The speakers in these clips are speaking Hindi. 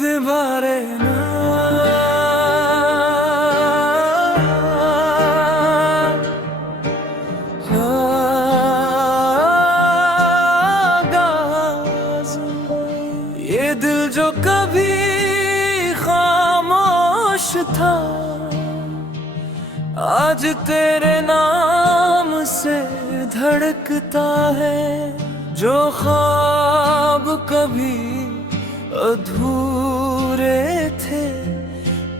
तुम्हारे ये दिल जो कभी खामोश था आज तेरे नाम से धड़कता है। जो ख्वाब कभी अधूरे थे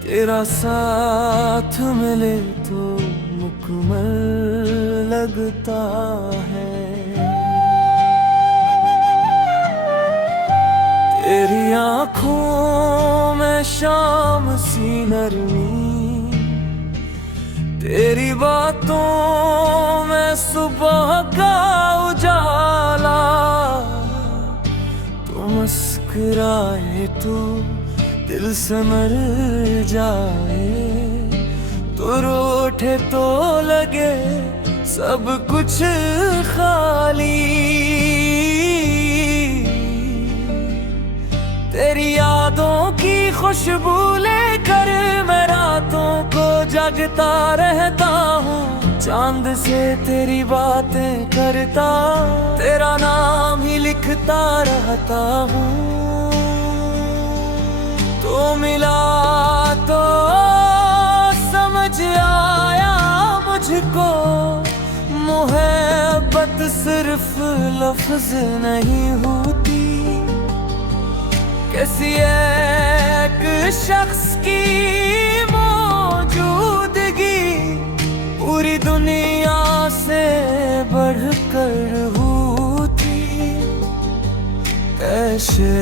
तेरा साथ मिले तो मुकम्मल लगता है। तेरी आँखों में शाम सी नरमी, तेरी बातों में सुबह का उजाला। तू मुस्कुराए तो दिल संवर जाए, तू रूठे तो लगे सब कुछ खाली। तेरी यादों की खुशबू लेकर मैं रातों को जगता रहता हूँ। चांद से तेरी बातें करता, तेरा नाम ही लिखता रहता हूँ। तो मिला तो समझ आया मुझको, मोहब्बत सिर्फ लफ्ज नहीं होती। किसी एक शख्स की मौजूदगी पूरी दुनिया से बढ़कर होती। ऐसे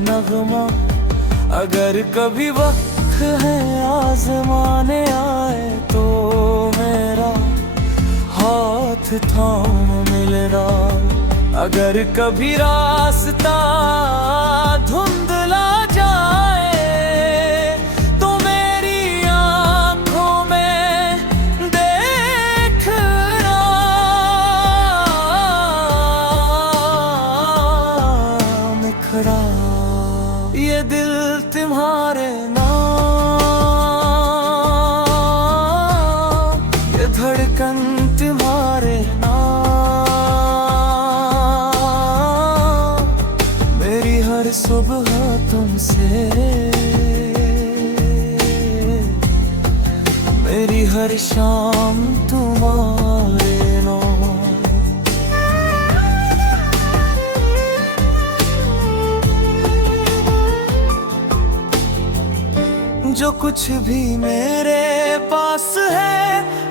नगमा अगर कभी वक्त है आजमाने आए तो मेरा हाथ थाम मिलना। अगर कभी रास्ता धुंधला जाए तो मेरी आँखों में देखना। खड़ा ये दिल तुम्हारे नाम, ये धड़कन तुम्हारे नाम। हर सुबह तुमसे, मेरी हर शाम तुम्हारे नाम। जो कुछ भी मेरे पास है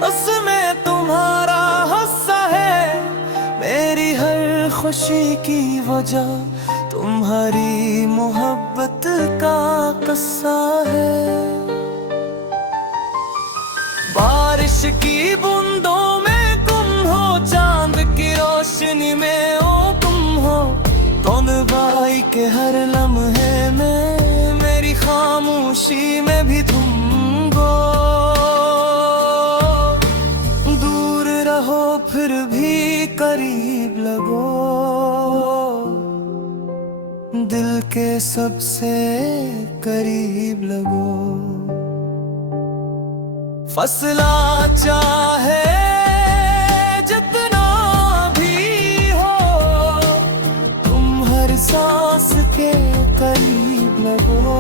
उसमें तुम्हारा हिस्सा है। मेरी हर खुशी की वजह तुम्हारी मोहब्बत का किस्सा है। बारिश की बूंदों में गुम हो, चांद की रोशनी में ओ तुम हो। तुम भाई के हर लम्हे में, मेरी खामोशी में भी तुम हो। दूर रहो फिर भी करीब लगो, दिल के सबसे करीब लगो। फसला चाहे जितना भी हो, तुम हर सांस के करीब लगो।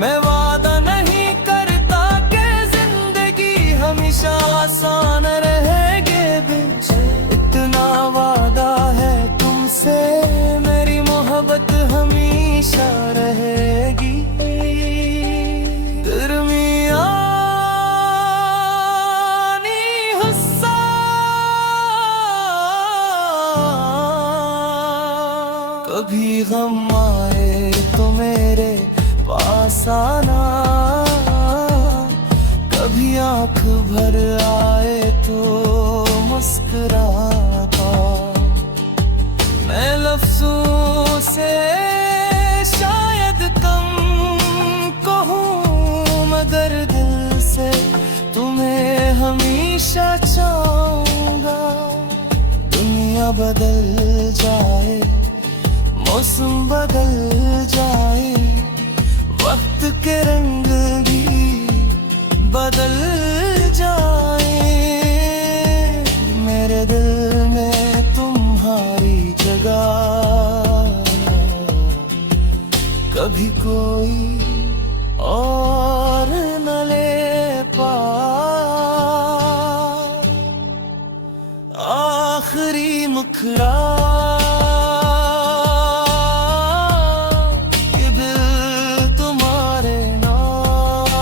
मैं वादा नहीं करता कि जिंदगी हमेशा आसान रहेगी, इतना वादा है तुमसे मेरी मोहब्बत हमेशा रहेगी। दरमियानी हुस्सा कभी गम आए तो मेरे पास आना, कभी आँख भर आए तो मुस्कुराता। मैं लफ्ज़ों से शायद कम कहूँ, मगर दिल से तुम्हें हमेशा चाहूँगा। दुनिया बदल जाए, मौसम बदल जाए, वक्त के रंग भी बदल जाए, मेरे दिल में तुम्हारी जगह कभी कोई और न ले पार। आखिरी मुखड़ा ये दिल तुम्हारे नाम,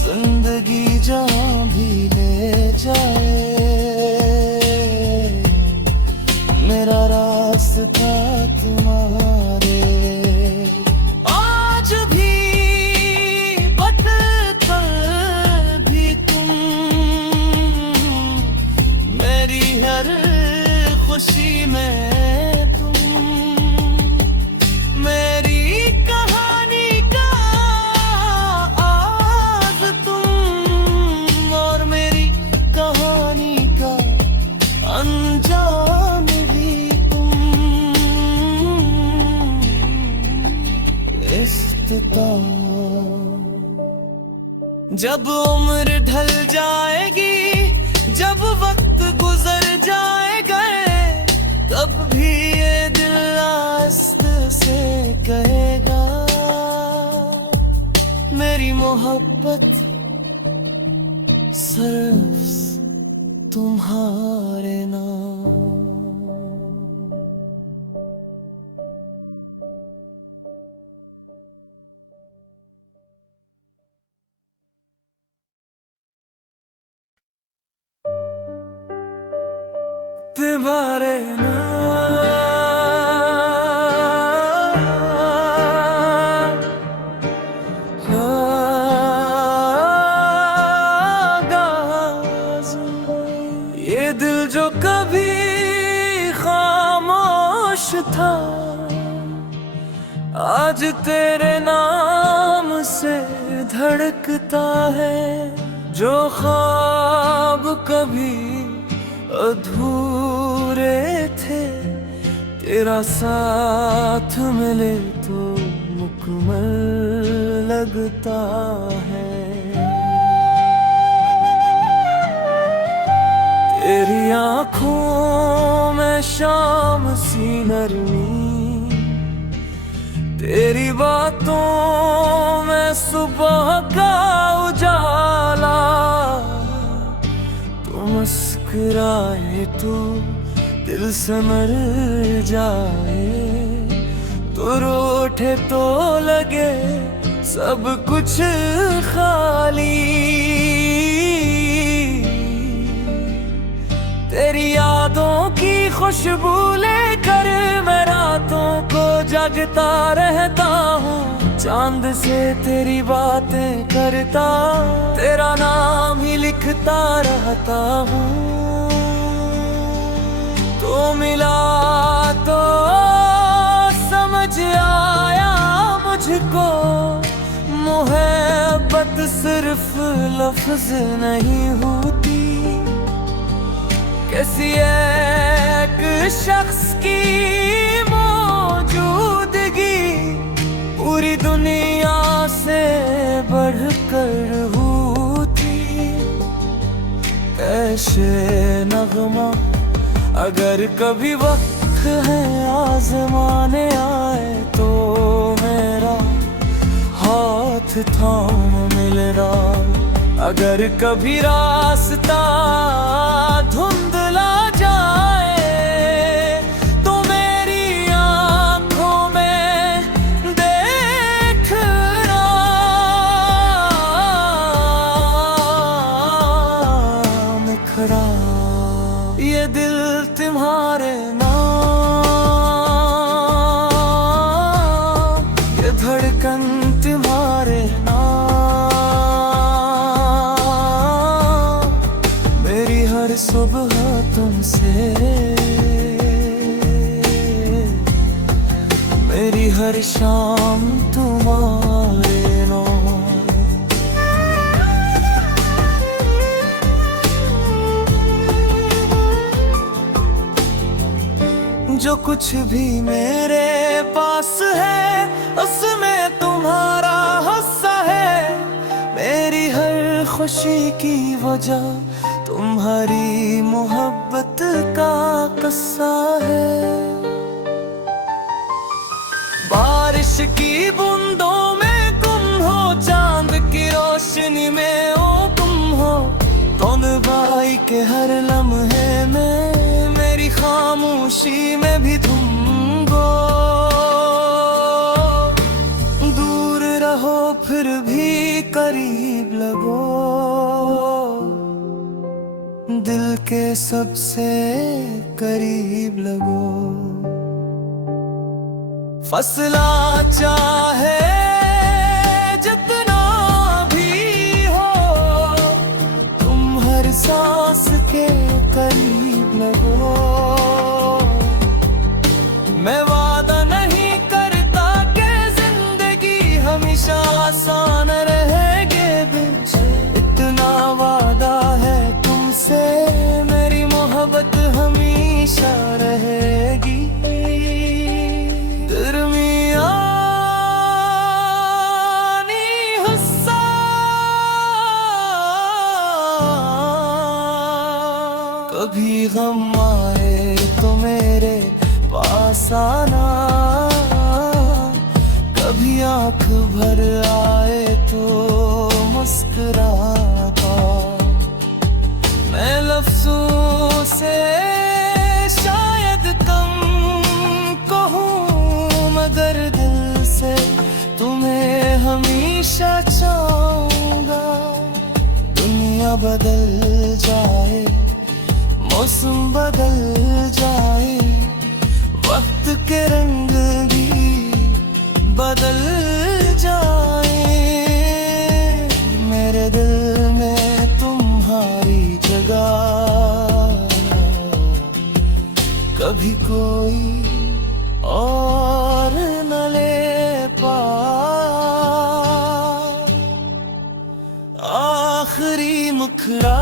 जिंदगी जहाँ भी ले जाए, मेरा रास्ता तुम्हारे। आज भी बदतर भी तुम, मेरी हर खुशी में तुम, मेरी कहानी का आग तुम, और मेरी कहानी का अंजाम भी तुम। जब उम्र ढल जाएगी, जब वक्त गुजर जाएगा, तब भी ये दिल आस्ते से कहेगा, मेरी मोहब्बत सिर्फ तुम्हारे नाम। तुम्हारे ये दिल जो कभी खामोश था, आज तेरे नाम से धड़कता है। जो ख्वाब कभी अधूरे थे, तेरा साथ मिले तो मुकम्मल लगता है। तेरी आँखों में शाम सी नरमी, तेरी बातों में सुबह का उजाला, मुस्कुराए तो दिल समर जाए, तो रूठे तो लगे सब कुछ खाली। तेरी यादों की खुशबू लेकर मैं रातों को जगता रहता हूँ, चांद से तेरी बातें करता, तेरा नाम ही लिखता रहता हूँ। तो मिला तो समझ आया मुझको, मोहब्बत सिर्फ लफ्ज नहीं होती, किसी एक शख्स की मौजूदगी पूरी दुनिया से बढ़कर होती। ऐसे नगमा अगर कभी वक्त है आजमाने आए, तो मेरा हाथ थाम मिलना। अगर कभी रास्ता धुंधला जाए, तो मेरी आँखों में देखना, निखरा ये दिल तुम्हारे नाम, ये धड़कन तुम्हारे नाम, सुबह तुमसे मेरी हर शाम तुम्हारे नाम। जो कुछ भी मेरे पास है उसमें तुम्हारा हिस्सा है। मेरी हर खुशी की वजह तुम्हारी मोहब्बत का किस्सा है। बारिश की बूंदों में गुम हो, चांद की रोशनी में ओ तुम हो। तुम भाई के हर लम्हे में, मेरी खामोशी में भी तुम गो। दूर रहो फिर भी करीब लगो, दिल के सबसे करीब लगो। फसला चाहे जितना भी हो, तुम हर सांस के करीब लगो। मैं वादा नहीं करता कि जिंदगी हमेशा आसान रहेगी, इतना वादा है तुमसे, मेरी मोहब्बत हमेशा रहेगी। कभी गम आए तो मेरे पास आना, कभी आंख भर आए तो मुस्कुराता। मैं लफ्जों से शायद कम कहूँ, मगर दिल से तुम्हें हमेशा चाहूँगा। दुनिया बदल जाए, मौसम बदल जाए, वक्त के रंग भी बदल जाए, मेरे दिल में तुम्हारी जगह कभी कोई और न ले पाए। आखिरी मुखरा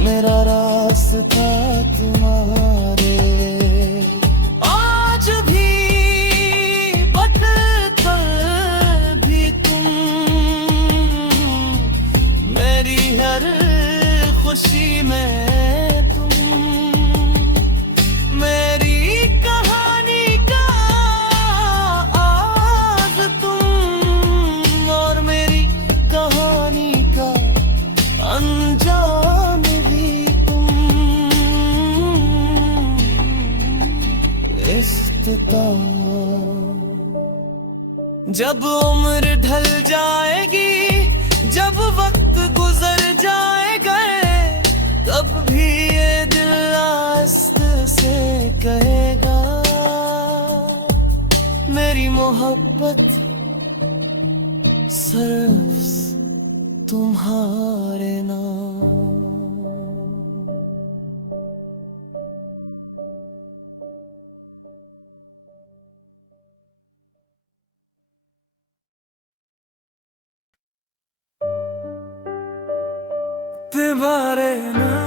मेरा रास्ता तुम्हारे। आज भी बदलकर भी तुम, मेरी हर खुशी में तुम, मेरी कहानी का आग तुम, और मेरी कहानी का अंजाम भी तुम। जब उम्र ढल जाएगी, जब वक्त गुजर जाएगा, तब भी ये दिल आस्ते से कहेगा, मेरी मोहब्बत सिर्फ तुम्हारे नाम। तुम्हारे नाम,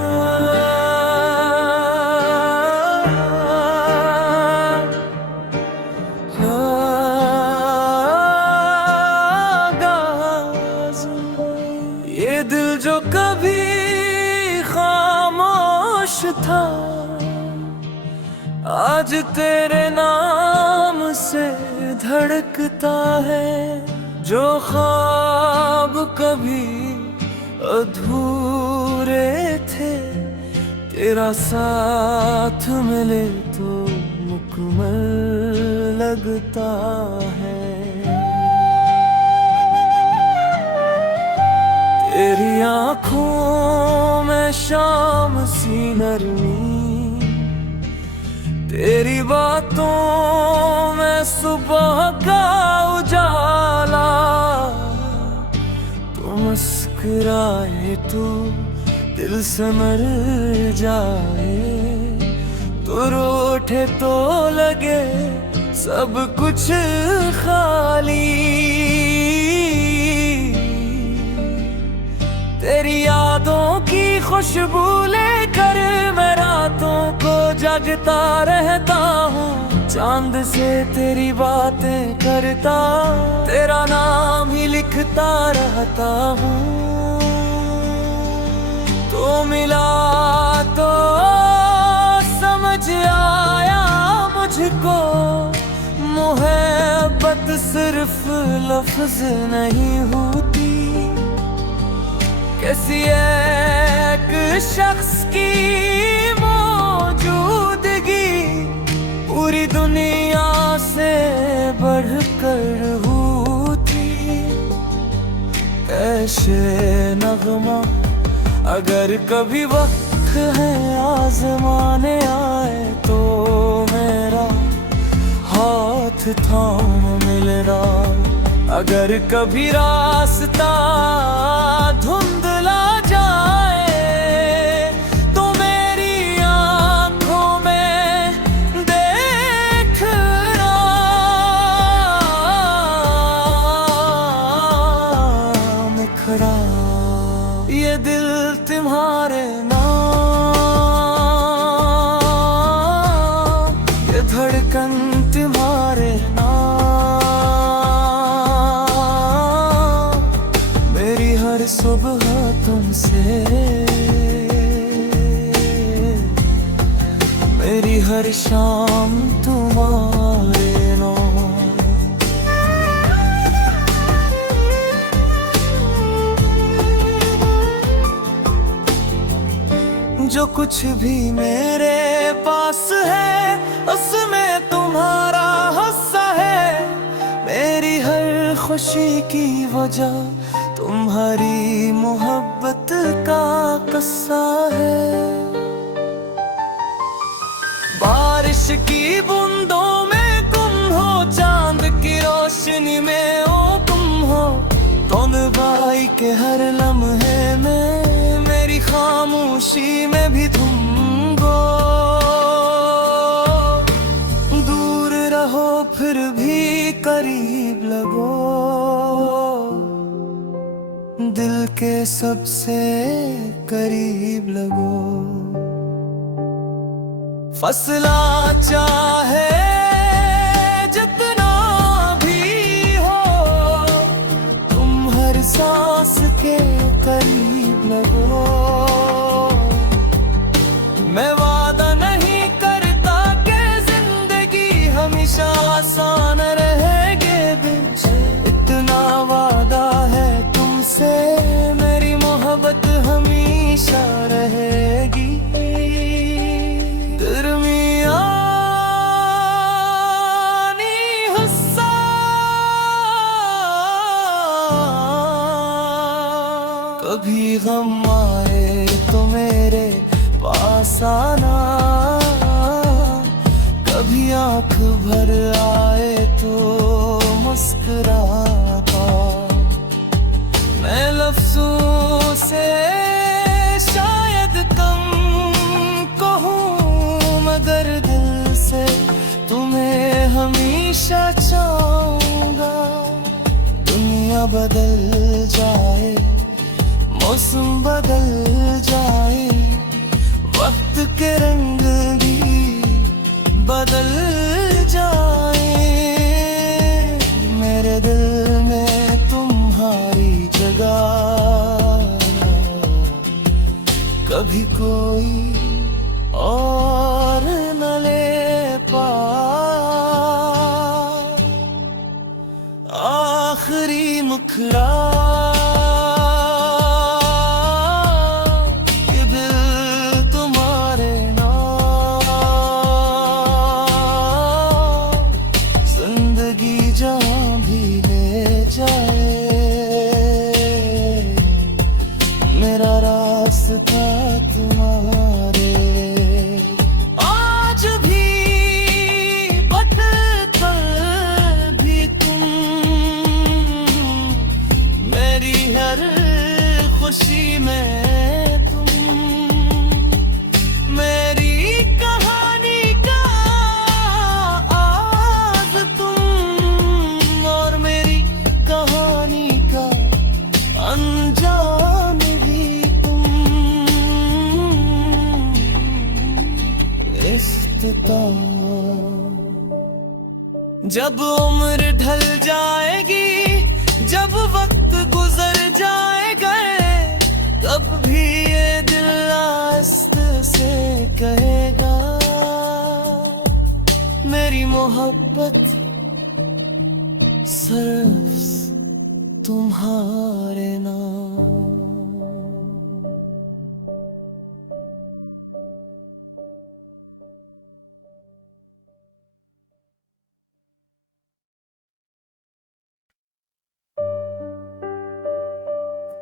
ये दिल जो कभी खामोश था, आज तेरे नाम से धड़कता है। जो ख्वाब कभी अधूरे थे, तेरा साथ मिले तो मुकम्मल लगता है। तेरी आँखों में शाम सी नरमी, तेरी बातों में सुबह का उजाला। तू मुस्कुराए तो दिल संवर जाए, सुर उठे तो लगे सब कुछ खाली। तेरी यादों की खुशबू लेकर मैं रातों को जगता रहता हूँ, चांद से तेरी बातें करता, तेरा नाम ही लिखता रहता हूँ। तो मिला तो समझ आया मुझको, मोहब्बत सिर्फ लफ्ज नहीं होती, किसी एक शख्स की मौजूदगी पूरी दुनिया से बढ़कर होती। ऐसे नगमा अगर कभी वक्त है आजमाने आए, तो मेरा हाथ थाम मिलना। अगर कभी रास्ता धुंधला जाए, तो मेरी आंखों में देखना। बिखरा ये दिल तुम्हारे नाम, ये धड़कन तुम्हारे नाम। मेरी हर सुबह तुमसे, मेरी हर शाम तुम्हारे नाम। जो कुछ भी मेरे पास है उसमें तुम्हारा हिस्सा है, मेरी हर खुशी की वजह तुम्हारी मोहब्बत का किस्सा है। बारिश की बूंदों में तुम हो, चांद की रोशनी में ओ तुम हो, तुम भाई के हर लम्हे में, मेरी खामोशी में भी तुम हो। दूर रहो फिर भी करीब लगो, दिल के सबसे करीब लगो। फसला चाहे जितना भी हो, तुम हर सांस के करीब लगो। मैं वादा नहीं करता कि जिंदगी हमेशा आसान रहेगी बिन, इतना वादा है तुमसे, मेरी मोहब्बत हमेशा रहेगी। दरमियानी हिस्सा कभी गम आए तो मेरे पास आना, कभी आंख भर आए तो मुस्कुराता। मैं लफ्जों से शायद कम कहूँ, मगर दिल से तुम्हें हमेशा चाहूँगा। दुनिया बदल जाए, मौसम बदल जाए, वक्त के रंग भी बदल जाए, मेरे दिल में तुम्हारी जगह कभी कोई और न ले पाए। आखिरी मुखड़ा मेरा रास्ता तुम्हारे। आज भी बदल भी तुम बीतता। जब उम्र ढल जाएगी, जब वक्त गुजर जाएगा, तब भी ये दिल आस्ते से कहेगा, मेरी मोहब्बत सिर्फ तुम्हारे नाम।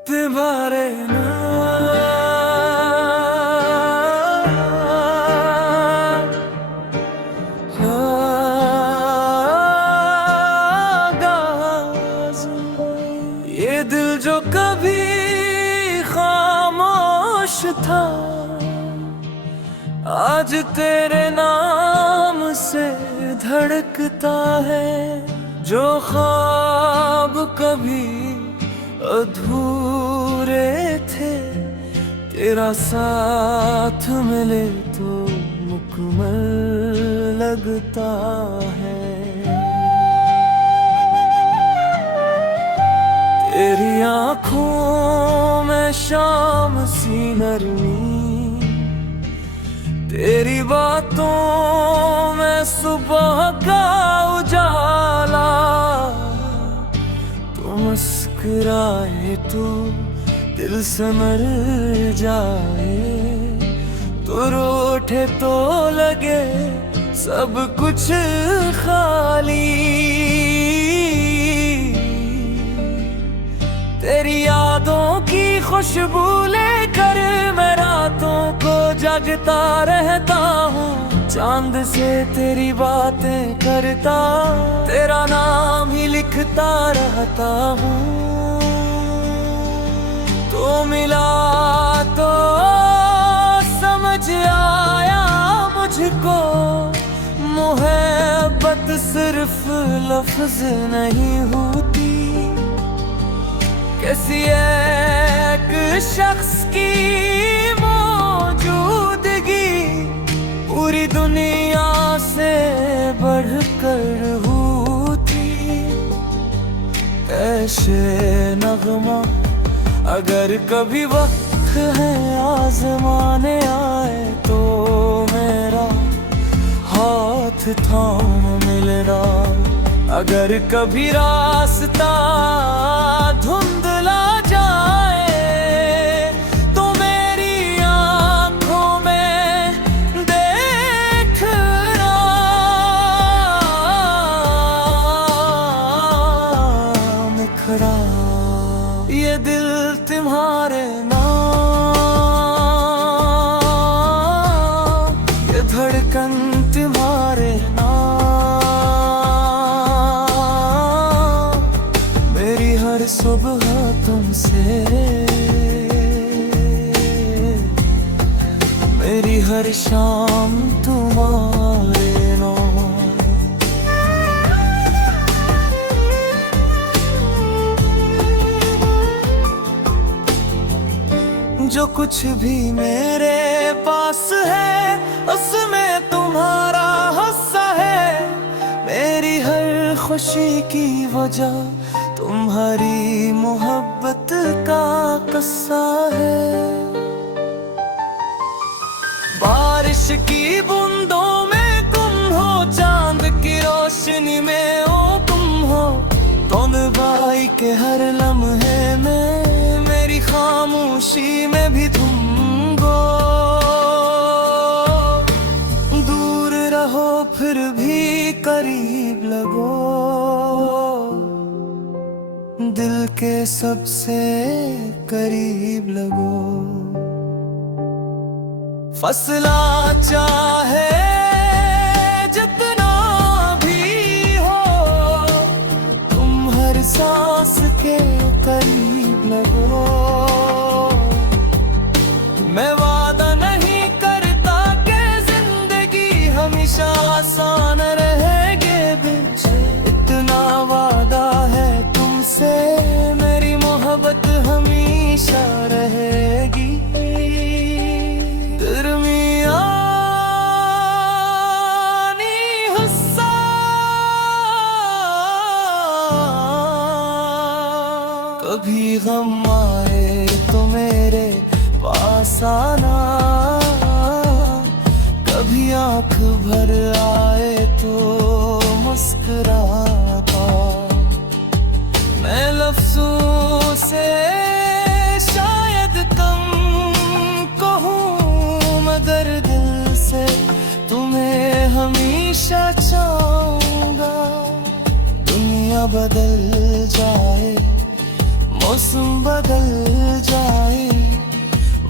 तुम्हारे नाम, ये दिल जो कभी खामोश था, आज तेरे नाम से धड़कता है। जो ख्वाब कभी अधूरे थे, तेरा साथ मिले तो मुकम्मल लगता है। तेरी आँखों में शाम सी नरमी, तेरी बातों में सुबह का उजाला। तू मुस्कुराए तो दिल संवर जाए, तू रूठे तो लगे सब कुछ खाली। तेरी यादों की खुशबू लेकर मैं रातों को जगता रहता हूँ। चांद से तेरी बातें करता, तेरा नाम ही लिखता रहता हूँ। तो मिला तो समझ आया मुझको, मोहब्बत सिर्फ लफ्ज नहीं होती, किसी एक शख्स की मौजूदगी पूरी दुनिया से बढ़कर होती। ऐसे नगमा अगर कभी वक्त है आजमाने आए, तो मेरा हाथ थाम मिलना। अगर कभी रास्ता धुंधला जाए, तो मेरी आँखों में देखना, निखरा ये दिल तुम्हारे नाम, ये धड़कन तुम्हारे नाम। हर सुबह तुमसे, मेरी हर शाम तुम्हारे नाम। जो कुछ भी मेरे पास है, उसमें तुम्हारा हिस्सा है। मेरी हर खुशी की वजह तुम्हारी मोहब्बत का किस्सा है। बारिश की बूंदों में तुम हो, चांद की रोशनी में ओ तुम हो। दोनों भाई के हर लम्हे में, मेरी खामोशी में भी तुम हो। दूर रहो फिर भी करीब लगो, दिल के सबसे करीब लगो। फसला चाहे जितना भी हो, तुम हर सांस के करीब लगो। मैं वादा नहीं करता कि जिंदगी हमेशा आसान रहेगी, इतना वादा है तुमसे, मेरी मोहब्बत हमेशा रहेगी। दरमियाँ भर आए तो मुस्कुराता। मैं लफ्जों से शायद कम कहूँ, मगर दिल से तुम्हें हमेशा चाहूँगा। दुनिया बदल जाए, मौसम बदल जाए,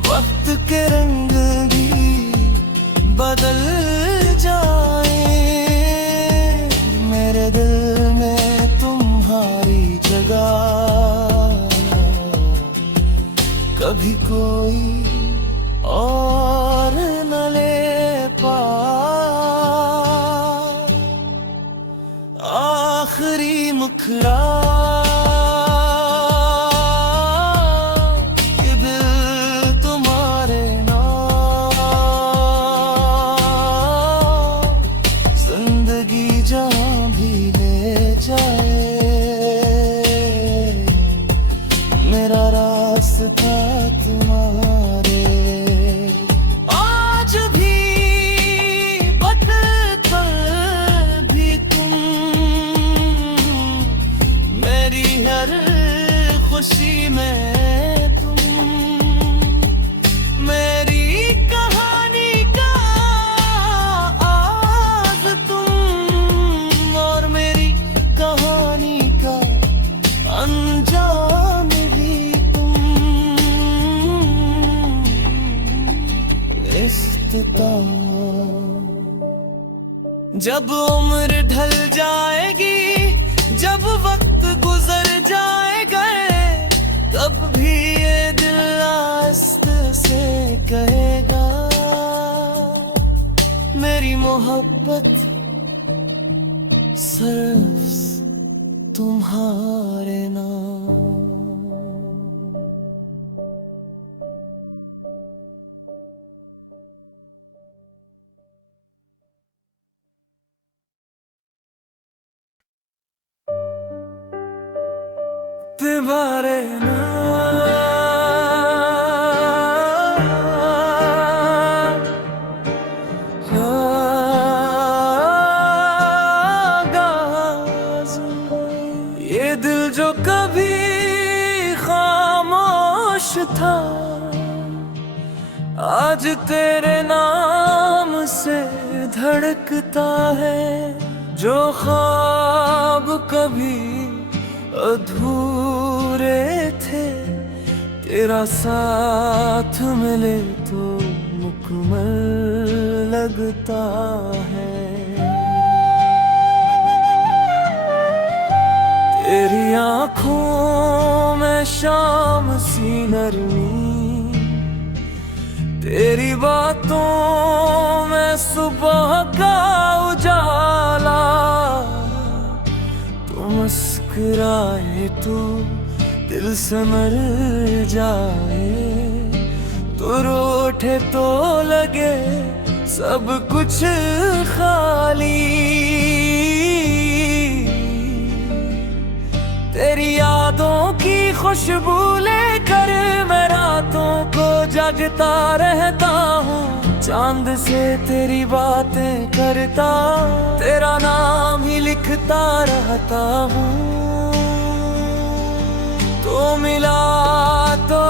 वक्त के रंग भी बदल जाए, मेरे दिल में तुम्हारी जगह कभी कोई और न ले पाए। आखिरी मुखरा मेरा रास्ता तुम्हारे। आज भी बदल भी तुम मेरी हर खुशी में तुम मेरी कहानी का आग तुम और मेरी कहानी का अंजाम भी तुम। जब उम्र ढल जाएगी, जब वक्त गुजर जाएगा, तब भी ये दिल आस्ते से कहेगा, मेरी मोहब्बत सिर्फ तुम्हारे नाम। तुम्हारे ये दिल जो कभी खामोश था, आज तेरे नाम से धड़कता है। जो ख्वाब कभी अधूरे थे, तेरा साथ मिले तो मुकम्मल लगता है। तेरी आँखों में शाम सी नरमी, तेरी बातों में सुबह का उजाला। तू मुस्कुराए तो दिल से मर जाए, तू रूठे तो लगे सब कुछ खाली। तेरी यादों की खुशबू लेकर मैं रातों को जगता रहता हूँ। चांद से तेरी बातें करता, तेरा नाम ही लिखता रहता हूँ। तो मिला तो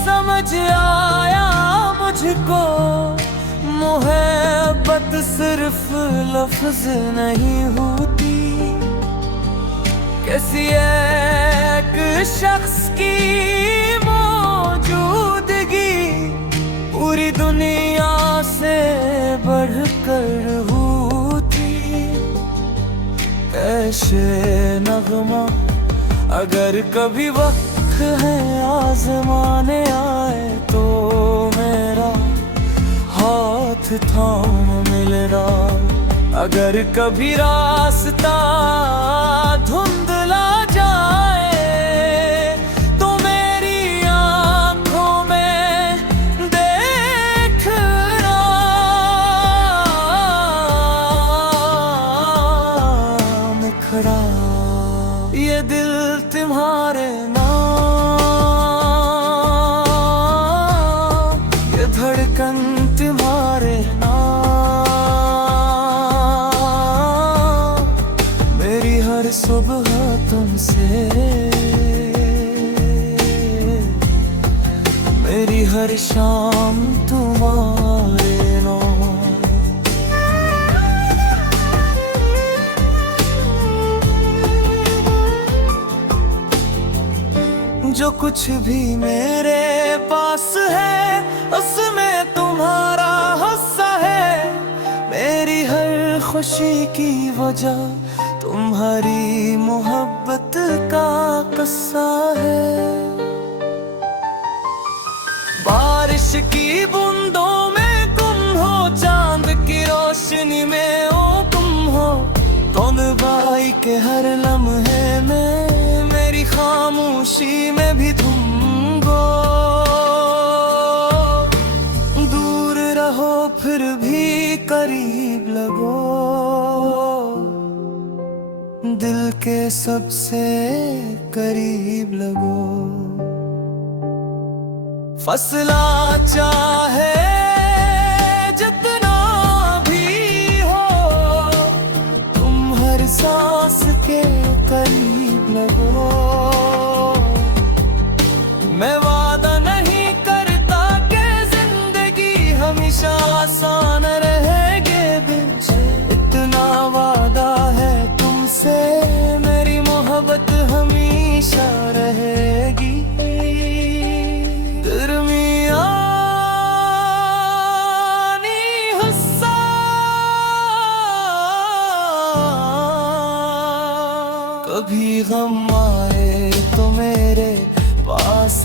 समझ आया मुझको, मोहब्बत सिर्फ लफ्ज नहीं होती, किसी एक शख्स की मौजूदगी पूरी दुनिया से बढ़कर होती। ऐसे नगमा अगर कभी वक्त है आजमाने आए, तो मेरा हाथ थाम मिलना। अगर कभी रास्ता धुंधला जाए, तो मेरी आँखों में देखना। निखरा ये दिल तुम्हारे नाम, ये धड़कन तुम्हारे नाम। से, मेरी हर शाम तुम्हारे नाम। जो कुछ भी मेरे पास है उसमें तुम्हारा हिस्सा है, मेरी हर खुशी की वजह तुम्हारी मोहब्बत का किस्सा है। बारिश की बूंदों में तुम हो, चांद की रोशनी में ओ तुम हो, तुम भाई के हर लम्हे में, मेरी खामोशी में भी तुम हो। दूर रहो फिर भी करीब लगो, दिल के सबसे करीब लगो। फसला चाहे जितना भी हो, तुम हर सांस के करीब लगो। मैं वादा नहीं करता कि जिंदगी हमेशा आसान रहेगी, इतना वादा है तुमसे, मेरी मोहब्बत हमेशा रहेगी। कभी गम आए तो मेरे पास